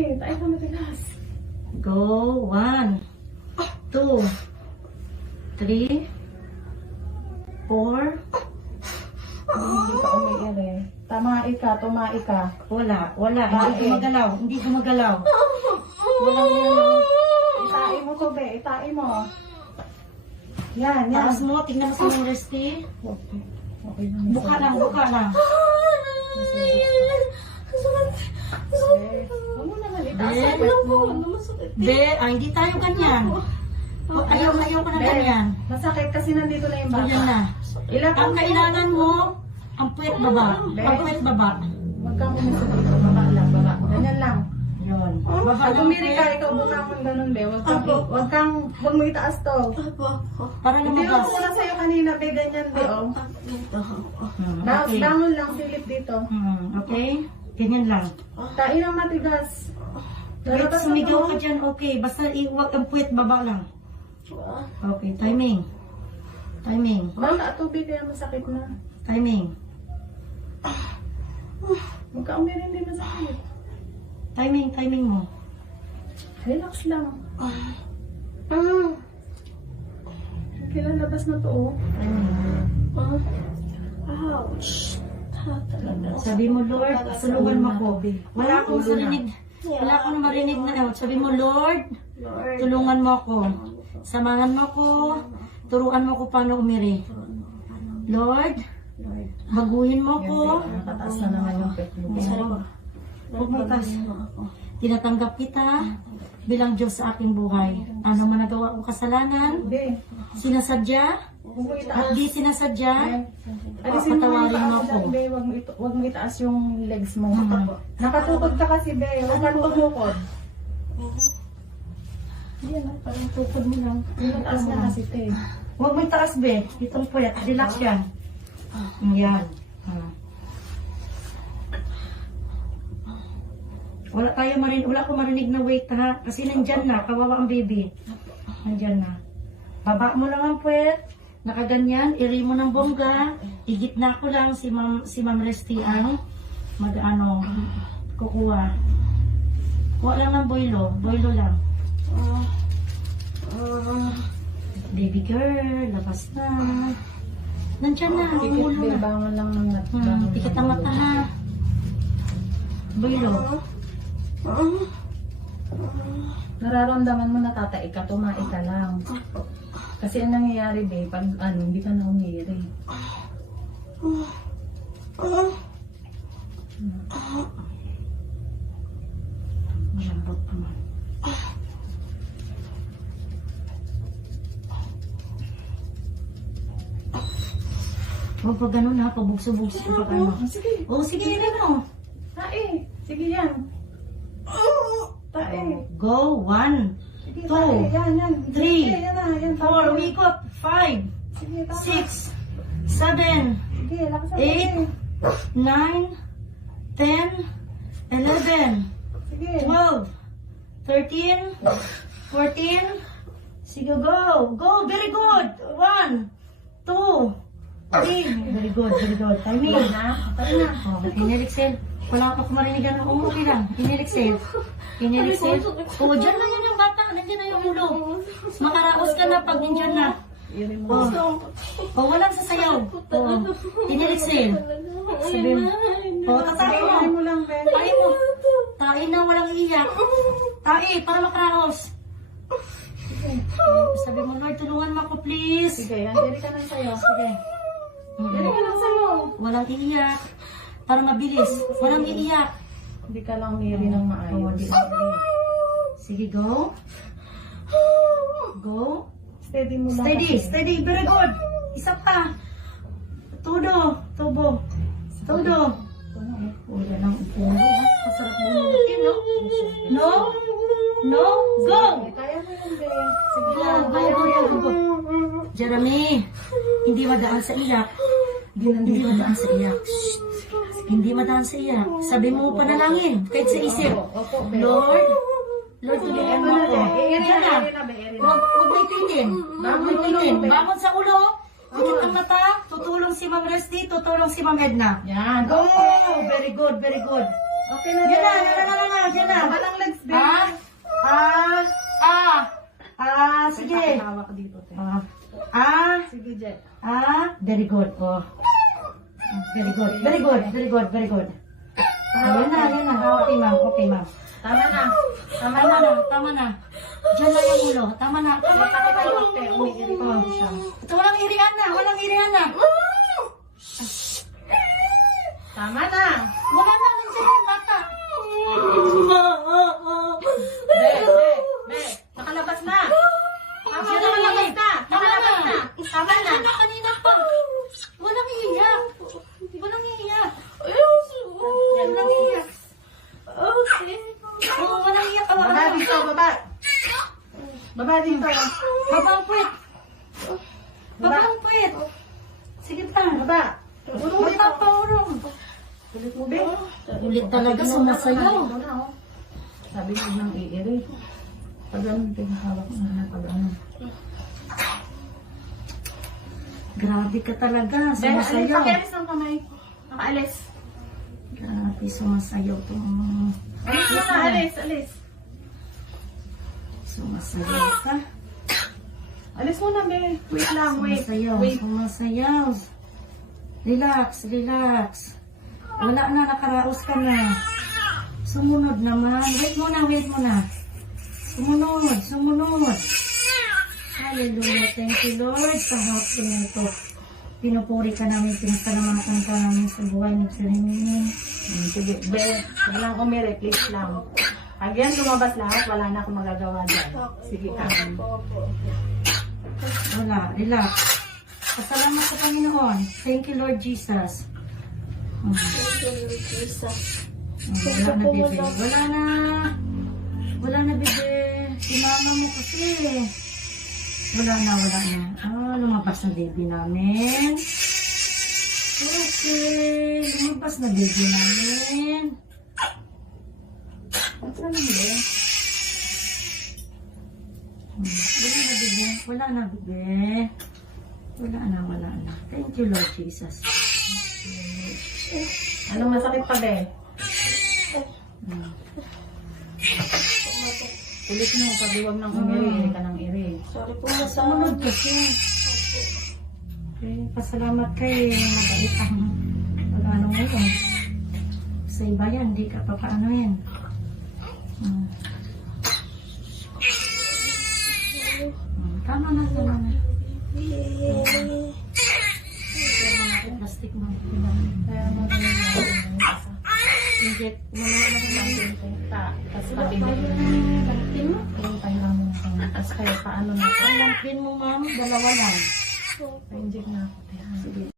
Tayo ka matigas. Go. 1, 2, 3, 4. Hindi ka umiiri. Tamai ka, tumai ka. Wala. Hindi gumagalaw. Hindi gumagalaw. Walang yan. Itain mo to, be. Itain mo. Yan. Taas mo. Tingnan mo sa mong resti. Okay lang. Buka lang. Huwag mo naman itaas. Be, hindi tayo ganyan. Ayaw ka na ganyan. Masakit kasi nandito na yung bata. Ganyan na. Ilapag Ang kailangan mo, ang puwet baba. Ang puwet baba. Huwag kang umiso dito. Baba lang, baba. Ganyan lang. Yun. Baba Pag lang umiri ka, puwet. ikaw buka kang ganun, be. Huwag mo itaas to. Para Hindi lumabas. ko na sa'yo kanina, be. Ganyan, be, oh. Okay. Bangon lang, silip dito. Okay? Ganyan lang. Tain ang matigas. Wait, sumigaw ka dyan. Okay. Basta iwag ang puwet baba lang. Okay. Timing. Wala, tubig kaya masakit na. Timing. Huwag ka umiri, hindi masakit. Timing mo. Relax lang. Kilalabas na to, oh. Timing. Ouch. Sabi mo, Lord, tulungan mo ko. Wala akong marinig na. Sabi mo, Lord, tulungan mo ako. Samahan mo ko. Turuan mo ko paano umiri. Lord, baguhin mo ko. Nakataas na naman yung pet mo. Huwag mo itas. Tinatanggap kita bilang Diyos sa aking buhay. Ano man nagawa ko kasalanan, Be, sinasadya, huwag mo at itaas. di sinasadya, Alisin mo yung patawarin mo paa ako. mo, Be. Huwag mo itaas yung legs mo. Nakatukod ka kasi, Be. Huwag kang tumukod. Yan, parang tukod mo lang. Yung mataas na kasi, te. Huwag mo itaas, be. Itong puyat. Relax yan. Yan. Wala ko marinig na wait, ha? Kasi nandyan na. Kawawa ang baby. Nandyan na. Baba mo lang ang puwet. Nakaganyan. Iri mo ng bongga. Igitna ko lang si Ma'am Resty ang kukuha. Kuha lang ng boylo. Boylo lang. Baby girl, labas na. Nandyan na, Tikit, umulo Be. na. Bangon lang ng mata. Tikit ang mata ha. Boylo. Nararamdaman mo natatai ka, tumai ka lang. Kasi ang nangyayari, Be, pag hindi ka na umiri. Malambot naman. Huwag pa ganun ha, pabugso-bugso pa ano. Sige. Oo, sige, hindi mo. Tae. Sige yan. Tae. Go, 1, Sige, 2, tae. Yan. 3, Sige, yan na. Yan, 4, umikot, 5, Sige, tama. 6, 7, Sige, lakas ang 8, 9, 10, 11, Sige. 12, 13, 14. Sige, go. Go, very good. 1, 2, 3. Very good. Timing. Na. Tae na. Oh, inhale-exhale. Wala ka marinig na. Okay lang. Inhale-exhale. Inhale-exhale. Oh, dyan na yan yung bata. Nandiyan na yung ulo. Makaraos ka na pag nandiyan na. Oh, walang sasayaw. Oh, inhale-exhale. Sabi mo. Oh, tatain mo. Tae mo lang, Ben. Tae mo. Tae na walang iyak. Tae, para makaraos. Sabi mo, Lord, tulungan mo ako, please. Sige, yan. Dili ka lang sa'yo. Sige. Dili ka lang sa'yo. Walang iiyak. Para mabilis. Walang iiyak. Hindi ka lang umiri ng Oh, di maayos. sorry. Sige, go. Go. Steady mo lang. Steady. Very good. Isa pa. Todo. Tubo. Todo. Oh, yan ang puno. Masarap bunutin, no? No? Go! Kaya mo yun, Ben. Sige lang. Go. Jeremy, hindi madaan sa iyak. Hindi madaan sa iyak. Shh. Hindi madaan sa iyak. Sabi mo panalangin, kahit sa isip. Opo, Ben. Lord, tulungan mo ako. Yan na. Huwag may titin. Bangon sa ulo. Pikit ang mata. Tutulong si Ma'am Resty. Tutulong si Ma'am Edna. Yan. Oh, very good. Okay na, Yan na. Walang legs Very good. Very good. Very good. Very good. Ayan na, ayan na. Okay, ma'am. Okay, ma'am. Tama na. Tama Tama na. na, tama na. Diyan lang yung ulo. Tama na. Tama na. Pakipalwak, te. Umiiri pa lang siya. Ito, walang irihan na. Walang irihan na. Tama na. Wala na. Nandiyan na yung bata. Be. Nakalabas na. Tama na, nakalabas na. Nakalabas na. Tama na. Nandiyan na kanina pa. Walang iiyak. Walang iiyak. Walang iiyak. Oo, walang iiyak. Baba dito, baba. Baba dito. Baba ang puwet. Baba ang puwet. Sige pa. Baba. Baba pa urong. Ulit mo, be. Ulit talaga sumasayaw. Sabi ko nang iiri. Pag ano, pinahawak na pag ano. Grabe ka talaga. Dahil alis, Sumasayaw. pakialis ng kamay. Nakaalis. Grabe, sumasayaw to. Alis mo na, alis, alis. Sumasayaw ka. Alis mo na, be. Wait lang, wait. Sumasayaw, Wait. sumasayaw. Relax, relax. Wala na, nakaraos ka na. Sumunod naman. Wait muna, wait muna. Sumunod, sumunod. Hallelujah. Thank you, Lord, sa hapon na ito. Pinupuri ka namin, pinasalamatan ka namin sa buhay ng sarili. Sige, be. Huwag lang umiri, please lang. Pag yan lumabas lahat, wala na akong magagawa dyan. Sige ka. Wala, relax. Pasalamat sa Panginoon. Thank you, Lord Jesus. Wala na, bebe. Wala na. Wala na, bebe. Si mama mo kasi. Wala na, wala na. Lumabas na baby namin. Okay. Lumabas na baby namin. What's wrong with you? Wala na, bebe. Wala na, bebe. Wala na, wala na. Thank you, Lord Jesus. Anong masakit pa, be? Ulit mo, pag huwag nang umiri, iri ka nang iri. Sorry po, nasunod kasi. Okay, pasalamat kayo. Mabait ang pag-ano mo yun. Sa iba yan, hindi ka papaano yan. Tama na, tama na. Plastic mo. Kaya mo na yung isa. Inject mo Lang din ko. Tapos pabili. Lampin mo. Yung pahiram mo na. Tapos kaya paano na. Ang lampin mo, ma'am. Dalawa lang. Pa-inject na ako.